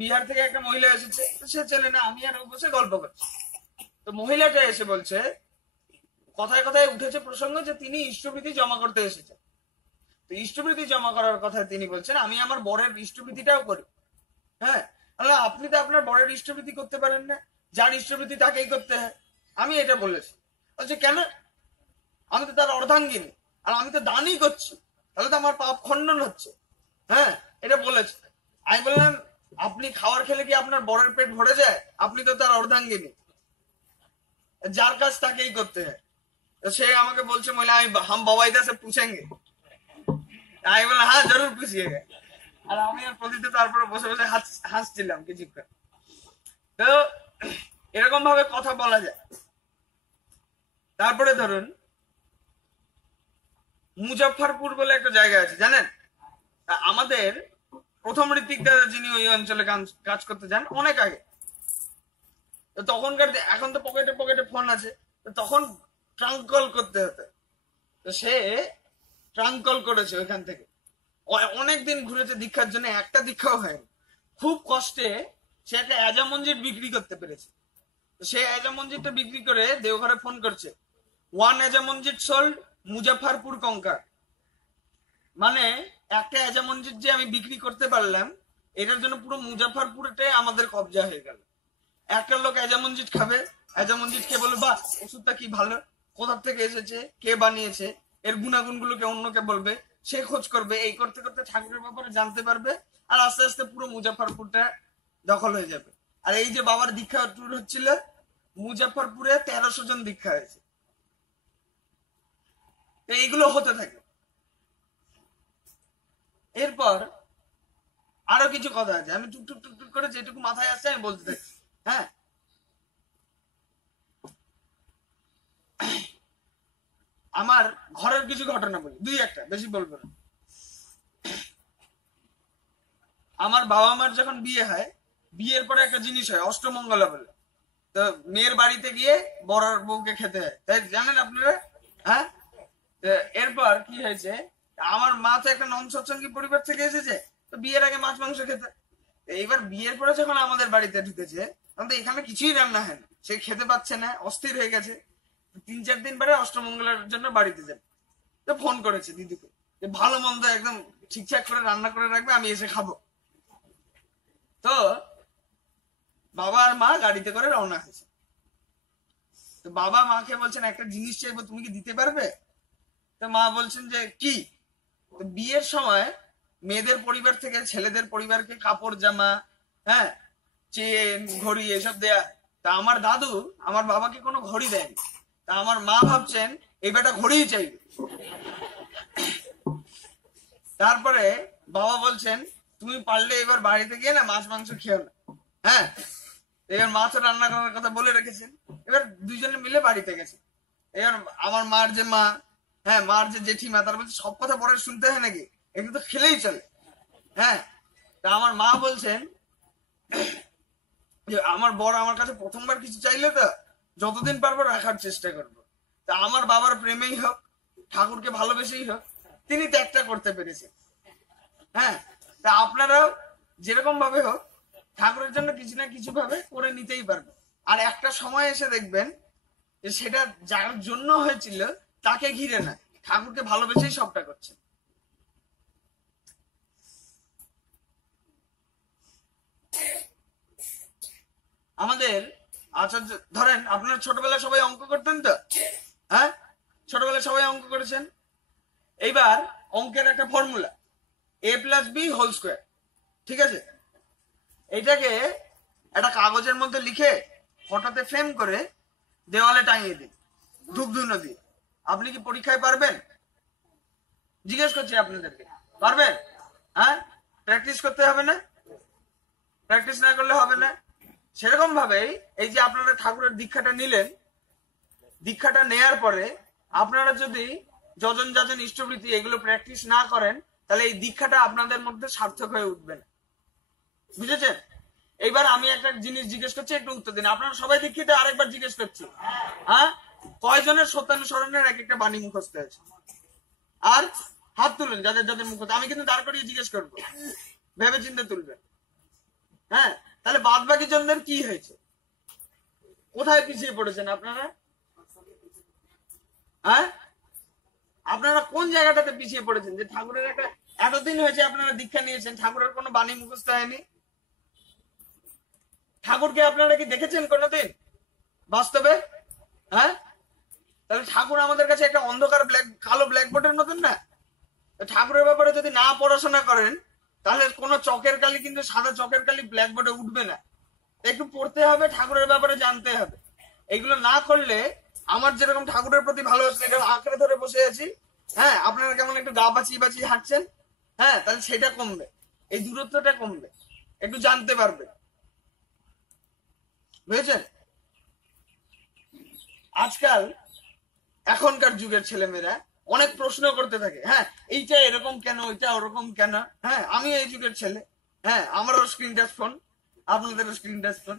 বিহার থেকে একটা মহিলা এসেছে, সে ছেলে না, আমি আর ও বসে গল্প করছি। তো মহিলাটা এসে বলছে, কথায় কথায় উঠেছে প্রসঙ্গ যে তিনি ইষ্টভৃতি জমা করতে এসেছেন। তো ইষ্টভৃতি জমা করার কথা তিনি বলছেন, আমি আমার বরের ইষ্টভৃতিটাও করি। হ্যাঁ, আপনি তো আপনার বরের ইষ্টভৃতি করতে পারেন না, যার ইষ্টভৃতি তাকেই করতে হয়। আমি এটা বলেছি। বলছে কেন? আমি তো তার অর্ধাঙ্গিনী, আর আমি তো দানই করছি, তাহলে তো আমার পাপ খণ্ডন হচ্ছে। হ্যাঁ, এটা বলেছে। আমি বললাম, আপনি খাবার খেলে কি আপনার বরের পেট ভরে যায়? আপনি তো তার অর্ধাঙ্গিনী, যার কাজ তাকেই করতে হয়। তো সে আমাকে বলছে, মহিলা, আমি হাম বাবাইদা সে পুছেঙ্গে। আমি বললাম, হ্যাঁ জরুর পুছিয়েগে। আর আমি আর প্রদীপে তারপরে বসে বসে হাসছিলাম কিছুক্ষণ। তো এরকম ভাবে কথা বলা যায়। তারপরে ধরুন, মুজফ্ফরপুর বলে একটা জায়গা আছে, জানেন? আমাদের প্রথম ঋত্বিক দাদা, যিনি ওই অঞ্চলে কাজ করতে যান অনেক আগে, তো তখনকার, এখন তো পকেটে পকেটে ফোন আছে, তো তখন ট্রাঙ্ক কল করতে হতো। তো সে ট্রাঙ্ক কল করেছে ওইখান থেকে, অনেকদিন ঘুরেছে দীক্ষার জন্য, একটা দীক্ষাও হয়নি। খুব কষ্টে সে একটা এজা মঞ্জির বিক্রি করতে পেরেছে। সে এজা মঞ্জিরটা বিক্রি করে দেওঘরে ফোন করছে, 1 এজা মঞ্জির সোল্ড, মুজাফরপুর কঙ্কার। মানে একটা এজা মঞ্জির যে আমি বিক্রি করতে পারলাম, এটার জন্য পুরো মুজাফরপুরটাই আমাদের কবজা হয়ে গেল। একটা লোক এজা মঞ্জির খাবে, এজা মঞ্জির খেয়ে বলবে, বাহ ওষুধটা কি ভালো, কোথা থেকে এসেছে, কে বানিয়েছে, এর গুণাগুণ গুলোকে অন্যকে বলবে, সে খোঁজ করবে, এই করতে করতে ঠাকুরের ব্যাপারে জানতে পারবে, আর আস্তে আস্তে পুরো মুজাফরপুরটা দখল হয়ে যাবে। আর এই যে বাবার দীক্ষা ট্যুর হচ্ছিল, মুজাফরপুরে 1300 জন দীক্ষা হয়েছে। এইগুলো হতে থাকে। এরপর আরো কিছু কথা আছে, আমি টুকটুক টুকটুক করে যেটুকু মাথায় আসছে আমি বলতে থাকি। হ্যাঁ, আমার ঘরের কিছু ঘটনা বলি, দুই একটা, বেশি বলবো না। আমার বাবা মার যখন বিয়ে হয়, বিয়ের পরে একটা জিনিস হয় অষ্টমঙ্গলা বলে। তো মেয়ের বাড়িতে গিয়ে বড় বউকে খেতে হয়, তাই জানেন আপনারা? হ্যাঁ, এরপর কি হয়েছে, আমার মা তো একটা নন সৎসঙ্গী পরিবার থেকে এসেছে, তো বিয়ের আগে মাছ মাংস খেতে। এইবার বিয়ের পরে যখন আমাদের বাড়িতে ঢুকেছে, তখন তো এখানে কিছুই রান্না হয় না, সে খেতে পাচ্ছে না, অস্থির হয়ে গেছে। 3-4 দিন পরে অষ্টমঙ্গলার জন্য বাড়িতে যাবে। তো ফোন করেছে দিদিকে যে ভালো মন্দ একদম ঠিকঠাক করে রান্না করে রাখবে, আমি এসে খাবো। তো বাবা আর মা গাড়িতে করে রওনা হয়েছে। তো বাবা মাকে বলছেন, একটা জিনিস চাইবো, তুমি কি দিতে পারবে? তো মা বলছেন যে কি? তো বিয়ের সময় মেয়েদের পরিবার থেকে ছেলেদের পরিবারকে কাপড় জামা, হ্যাঁ, চেন ঘড়ি এসব দেয়া। তা আমার দাদু আমার বাবাকে কোনো ঘড়ি দেয়নি। তা আমার মা ভাবছেন এই বেটা ঘড়িই চাইবে। তারপরে বাবা বলছেন, তুমি পারলে এবার বাড়িতে গিয়ে না মাছ মাংস খেও না। হ্যাঁ, এবার মাছও রান্না করার কথা বলে রেখেছেন। এবার দুইজনে মিলে বাড়িতে গেছে। এবার আমার মার যে মা, হ্যাঁ মার যে জেঠিমা, তার বলছে সব কথা পরে শুনতে হয় নাকি, একটু তো খেলেই চলে। হ্যাঁ, তা আমার মা বলছেন যে আমার বর আমার কাছে প্রথমবার কিছু চাইলে তো যতদিন পারবো রাখার চেষ্টা করবো। তা আমার বাবার প্রেমেই হোক, ঠাকুরকে ভালোবেসেই হোক, তিনি ত্যাগটা করতে পেরেছেন। হ্যাঁ, তা আপনারাও যেরকম ভাবে হোক ঠাকুরের জন্য কিছু না কিছু ভাবে করে নিতেই পারবেন। আর একটা সময় এসে দেখবেন যে সেটা যার জন্য হয়েছিল তাকে ঘিরে না, ঠাকুরকে ভালোবেসেই সবটা করছে। আমাদের আচার্য, ধরেন আপনারা ছোটবেলায় সবাই অঙ্ক করতেন তো? হ্যাঁ, ছোটবেলায় সবাই অঙ্ক করেছেন। এইবার অঙ্কের একটা ফর্মুলা, a+b² ঠিক আছে? এইটাকে একটা কাগজের মধ্যে লিখে ফটোতে ফ্রেম করে দেওয়ালে টাঙিয়ে দিন ধূপ ধুনো দিয়ে। আপনি কি পরীক্ষায় পারবেন? জিজ্ঞেস করছি আপনাদেরকে, পারবেন? হ্যাঁ, প্র্যাকটিস করতে হবে না? প্র্যাকটিস না করলে হবে না। সেরকম ভাবেই এই যে আপনারা ঠাকুরের দীক্ষাটা নিলেন, দীক্ষাটা নেয়ার পরে আপনারা যদি যজন যাজন ইষ্টবৃত্তি এগুলো প্র্যাকটিস না করেন, তাহলে এই দীক্ষাটা আপনাদের মধ্যে সার্থক হয়ে উঠবে না। বুঝেছেন? এইবার আমি একটা জিনিস জিজ্ঞেস করছি, একটু উত্তর দিন। আপনারা সবাই দীক্ষিত? আরেকবার জিজ্ঞেস করছি, হ্যাঁ, কয়জনের সত্যানুসরণের এক একটা বাণী মুখস্থ আছে? আর হাত তুলেন যাদের যাদের মুখস্থ। আমি কিন্তু দাঁড় করিয়ে জিজ্ঞেস করবো, ভেবে চিন্তে তুলবেন। হ্যাঁ, তাহলে বাদ বাকি জনদের কি হয়েছে? কোথায় পিছিয়ে পড়েছেন আপনারা? হ্যাঁ, আপনারা কোন জায়গাটাতে পিছিয়ে পড়েছেন? যে ঠাকুরের একটা এতদিন হয়েছে আপনারা দীক্ষা নিয়েছেন, ঠাকুরের কোনো বাণী মুখস্থ হয়নি। ঠাকুরকে আপনারা কি দেখেছেন কোনোদিন বাস্তবে? হ্যাঁ, তাহলে ঠাকুর আমাদের কাছে একটা অন্ধকার কালো ব্ল্যাকবোর্ডের মতন না? ঠাকুরের ব্যাপারে যদি না পড়াশোনা করেন তাহলে কোনো চকের কালি কিন্তু সাদা চকের কালি ব্ল্যাকবোর্ডে উঠবে না। একটু পড়তে হবে, ঠাকুরের ব্যাপারে জানতে হবে। এগুলো না করলে আমার যেরকম ঠাকুরের প্রতি ভালোবাসা, এটা আঁকড়ে ধরে বসে আছি, হ্যাঁ, আপনারা কেমন একটু গা বাঁচিয়ে বাঁচিয়ে হাঁটছেন, হ্যাঁ, তাহলে সেটা কমবে, এই দূরত্বটা কমবে, একটু জানতে পারবে, বুঝেছেন? আজকাল এখনকার যুগের ছেলেমেয়েরা অনেক প্রশ্ন করতে থাকে, হ্যাঁ, এইটা এরকম কেন, ওইটা ওরকম কেন। হ্যাঁ, আমি এই যুগের ছেলে, হ্যাঁ, আমারও স্ক্রিন টাচ ফোন, আপনাদেরও স্ক্রিন টাচ ফোন,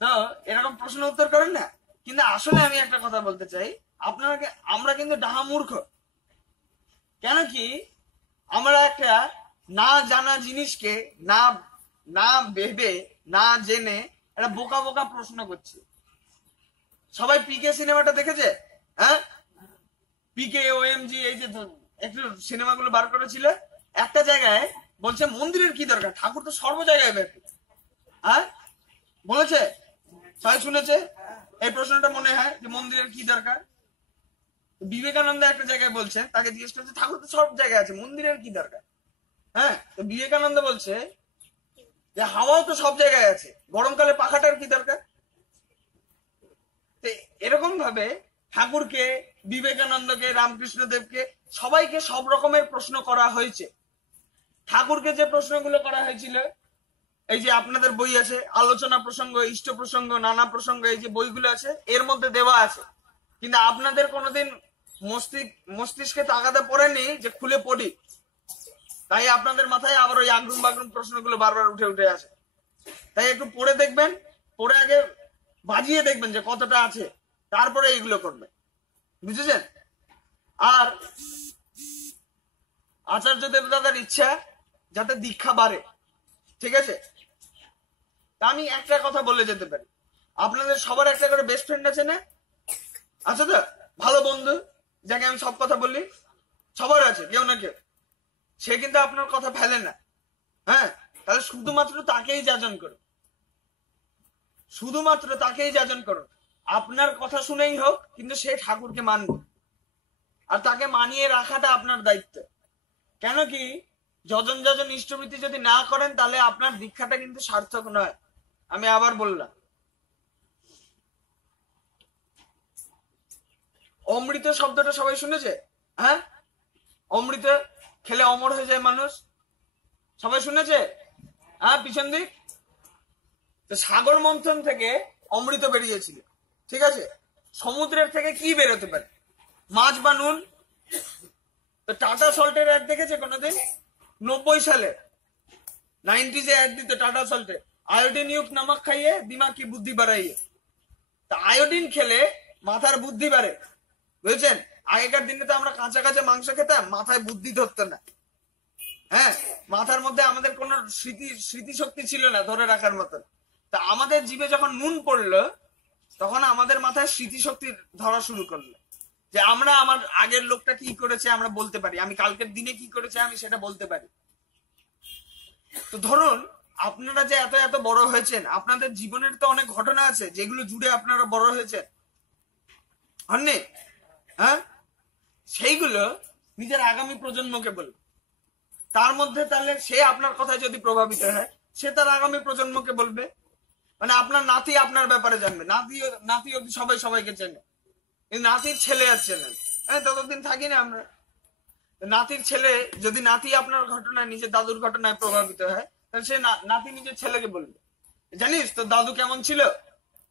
তো এরকম প্রশ্ন উত্তর করেন না। কিন্তু আসলে আমি একটা কথা বলতে চাই, আপনাকে আমরা কিন্তু ডাহা মূর্খ। কেন কি আমরা একটা না জানা জিনিসকে না না ভেবে না জেনে একটা বোকা বোকা প্রশ্ন করছি। সবাই পিকে সিনেমাটা দেখেছে? হ্যাঁ, পিকে ওএমজি এই যে একটু সিনেমাগুলো বার করেছিল, একটা জায়গায় বলছে মন্দিরের কি দরকার, ঠাকুর তো সর্ব জায়গায় ব্যাপী। হ্যাঁ, বলেছে, সবাই শুনেছে এই প্রশ্নটা মনে হয় যে মন্দিরের কি দরকার। বিবেকানন্দ একটা জায়গায় বলছে, তাকে জিজ্ঞেস করছে ঠাকুর তো সব জায়গায় আছে, মন্দিরের কি দরকার। হ্যাঁ, তো বিবেকানন্দ বলছে যে হাওয়াও তো সব জায়গায় আছে, গরমকালে পাখাটার কি দরকার। এরকম ভাবে ঠাকুরকে, বিবেকানন্দকে, রামকৃষ্ণ দেবকে সবাইকে সব রকমের প্রশ্ন করা হয়েছে। ঠাকুরকে যে প্রশ্নগুলো করা হয়েছিল, এই যে আপনাদের বই আছে আলোচনা প্রসঙ্গ, ইষ্ট প্রসঙ্গ, নানা প্রসঙ্গ, এই যে বইগুলো আছে এর মধ্যে দেওয়া আছে, কিন্তু আপনাদের কোনোদিন মস্তিষ্কে তাগাদা পড়েনি যে খুলে পড়ি, তাই আপনাদের মাথায় আবার ওই আগরুম বাগরুম প্রশ্নগুলো বারবার উঠে উঠে আসে। তাই একটু পড়ে দেখবেন, পড়ে আগে বাজিয়ে দেখবেন যে কতটা আছে, তারপরে এইগুলো করবেন, বুঝেছেন? আর আচার্য দেবদাদার ইচ্ছা যাতে দীক্ষা বাড়ে, ঠিক আছে? তা আমি একটা কথা বলে যেতে পারি, আপনাদের সবার একটা করে বেস্ট ফ্রেন্ড আছে না? আছে তো? ভালো বন্ধু যাকে আমি সব কথা বলি, সবার আছে কেউ না কেউ। সে কিন্তু আপনার কথা ফেলে না। হ্যাঁ, তাহলে শুধুমাত্র তাকেই যাজন করুন, শুধুমাত্র তাকেই যাজন করুন। আপনার কথা শুনেই হোক, কিন্তু সে ঠাকুরকে মানবে, আর তাকে মানিয়ে রাখাটা আপনার দায়িত্ব। কেন কি যজন যজন ইষ্টবৃত্তি যদি না করেন তাহলে আপনার দীক্ষাটা কিন্তু সার্থক নয়। আমি আবার বললাম, অমৃত শব্দটা সবাই শুনেছে? হ্যাঁ, অমৃত খেলে অমর হয়ে যায় মানুষ, সবাই শুনেছে? হ্যাঁ, পিছন দিক তো সাগর মন্থন থেকে অমৃত বেরিয়েছিল, ঠিক আছে? সমুদ্রের থেকে কি বেরোতে পারে? মাছ বা নুন। তো টাটা সল্টের অ্যাড দেখেছে কোনোদিন? 90 সালে 90s অ্যাড দিত টাটা সল্টের, আয়োডিন युक्त नमक খাইয়ে দিমাগ কি বুদ্ধি বাড়াইয়ে। তা আয়োডিন খেলে মাথার বুদ্ধি বাড়ে, বুঝেছেন? আগেকার দিনে তো আমরা কাঁচা কাঁচা মাংস খেতাম, মাথায় বুদ্ধি ধরতো না। হ্যাঁ, মাথার মধ্যে আমাদের কোনো স্মৃতিশক্তি ছিল না ধরে রাখার মতন। তা আমাদের জিভে যখন নুন পড়লো তখন আমাদের মাথায় স্মৃতিশক্তি ধরা শুরু করলো, যে আমরা আমার আগের লোকটা কি করেছে আমরা বলতে পারি, আমি কালকের দিনে কি করেছে আমি সেটা বলতে পারি। তো ধরুন আপনারা যে এত এত বড় হয়েছেন, আপনাদের জীবনের তো অনেক ঘটনা আছে যেগুলো জুড়ে আপনারা বড় হয়েছেন, হননি? হ্যাঁ, সেইগুলো নিজের আগামী প্রজন্মকে বলবে। তার মধ্যে তাহলে সে আপনার কথায় যদি প্রভাবিত হয়, সে তার আগামী প্রজন্মকে বলবে। মানে আপনার নাতি আপনার ব্যাপারে জানবে, নাতি অব্দি সবাই সবাইকে চেনে, কিন্তু নাতির ছেলে আর চেনে, হ্যাঁ, ততদিন থাকি না আমরা। নাতির ছেলে যদি নাতি আপনার ঘটনায়, নিজের দাদুর ঘটনায় প্রভাবিত হয়, তাহলে সে নাতি নিজের ছেলেকে বলবে, জানিস তোর দাদু কেমন ছিল,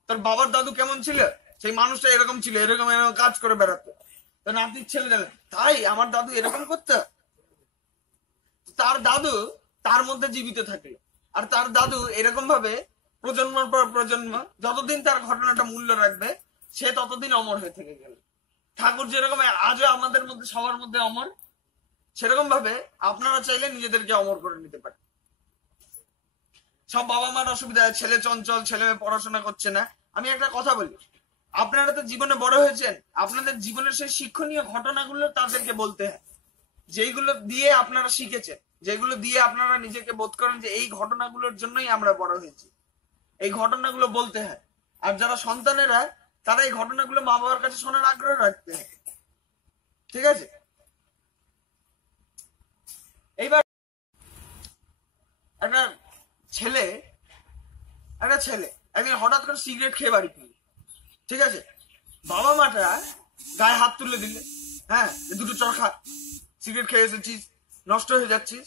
তোর বাবার দাদু কেমন ছিল, সেই মানুষটা এরকম ছিল, এরকম এরকম কাজ করে বেড়াতো। তো নাতির ছেলে জানে, তাই আমার দাদু এরকম করতো। তার দাদু তার মধ্যে জীবিত থাকে, আর তার দাদু এরকম ভাবে প্রজন্মের পর প্রজন্ম যতদিন তার ঘটনাটা মূল্য রাখবে, সে ততদিন অমর হয়ে থেকে গেল। ঠাকুর যেরকম আজও আমাদের মধ্যে সবার মধ্যে অমর, সেরকম ভাবে আপনারা চাইলে নিজেদেরকে অমর করে নিতে পারেন। সব বাবা মার অসুবিধা, ছেলে চঞ্চল, ছেলে মেয়ে পড়াশোনা করছে না। আমি একটা কথা বলি, আপনারা তো জীবনে বড় হয়েছেন, আপনাদের জীবনের সেই শিক্ষণীয় ঘটনাগুলো তাদেরকে বলতে হয়, যেইগুলো দিয়ে আপনারা শিখেছেন, যেগুলো দিয়ে আপনারা নিজেকে বোধ করেন যে এই ঘটনাগুলোর জন্যই আমরা বড় হয়েছি, এই ঘটনাগুলো বলতে হয়। আর যারা সন্তানেরা, তারা এই ঘটনাগুলো মা বাবার কাছে শোনার আগ্রহ রাখতে হয়। ঠিক আছে? এইবার একটা ছেলে একদিন হঠাৎ করে সিগারেট খেয়ে বাড়ি ফিরল। ঠিক আছে? বাবা মাটা গায়ে হাত তুলে দিলে, হ্যাঁ দুটো চরখা, সিগারেট খেয়ে এসেছিস, নষ্ট হয়ে যাচ্ছিস,